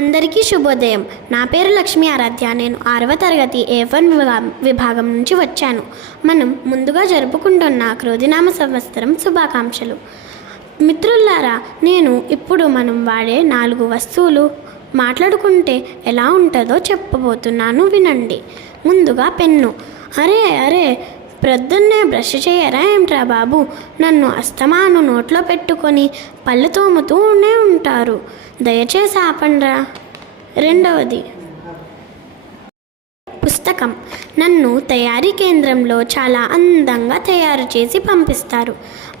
అందరికీ శుభోదయం. నా పేరు లక్ష్మీ ఆరాధ్య. నేను 6వ తరగతి A1 విభాగం నుంచి వచ్చాను. మనం ముందుగా జరుపుకుంటున్న క్రోధినామ సంవత్సరం శుభాకాంక్షలు. మిత్రులారా, ఇప్పుడు మనం వాడే 4 వస్తువులు మాట్లాడుకుంటే ఎలా ఉంటుందో చెప్పబోతున్నాను, వినండి. ముందుగా పెన్ను. అరే ప్రొద్దున్నే బ్రష్ చేయరా ఏమిట్రా బాబు? నన్ను అస్తమాను నోట్లో పెట్టుకొని పళ్ళు తోముతూనే ఉంటారు. దయచేసి ఆపండ్రా. రెండవది పుస్తకం. నన్ను తయారీ కేంద్రంలో చాలా అందంగా తయారు చేసి పంపిస్తారు.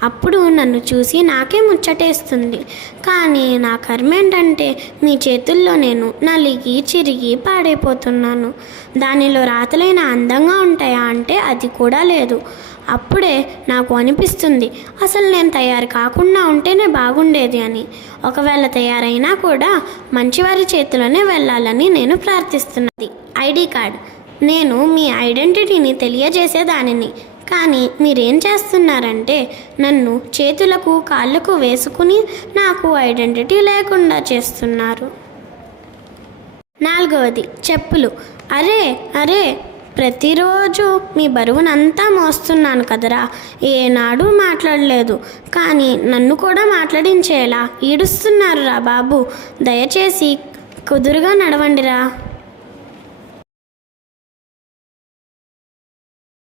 అప్పుడు నన్ను చూసి నాకే ముచ్చటేస్తుంది. కానీ నా కర్మ ఏంటంటే మీ చేతుల్లో నేను నలిగి చిరిగి పాడైపోతున్నాను. దానిలో రాతలైన అందంగా ఉంటాయా అంటే అది కూడా లేదు. అప్పుడే నాకు అనిపిస్తుంది, అసలు నేను తయారు కాకుండా ఉంటేనే బాగుండేది అని. ఒకవేళ తయారైనా కూడా మంచివారి చేతిలోనే వెళ్ళాలని నేను ప్రార్థిస్తున్నది. ID card. నేను మీ ఐడెంటిటీని తెలియజేసేదానిని. కానీ మీరేం చేస్తున్నారంటే నన్ను చేతులకు కాళ్ళకు వేసుకుని నాకు ఐడెంటిటీ లేకుండా చేస్తున్నారు. 4వది చెప్పులు. అరే ప్రతిరోజు మీ బరువునంతా మోస్తున్నాను కదరా, ఏనాడు మాట్లాడలేదు. కానీ నన్ను కూడా మాట్లాడించేలా ఈడుస్తున్నారు రా బాబు. దయచేసి కుదురుగా నడవండిరా.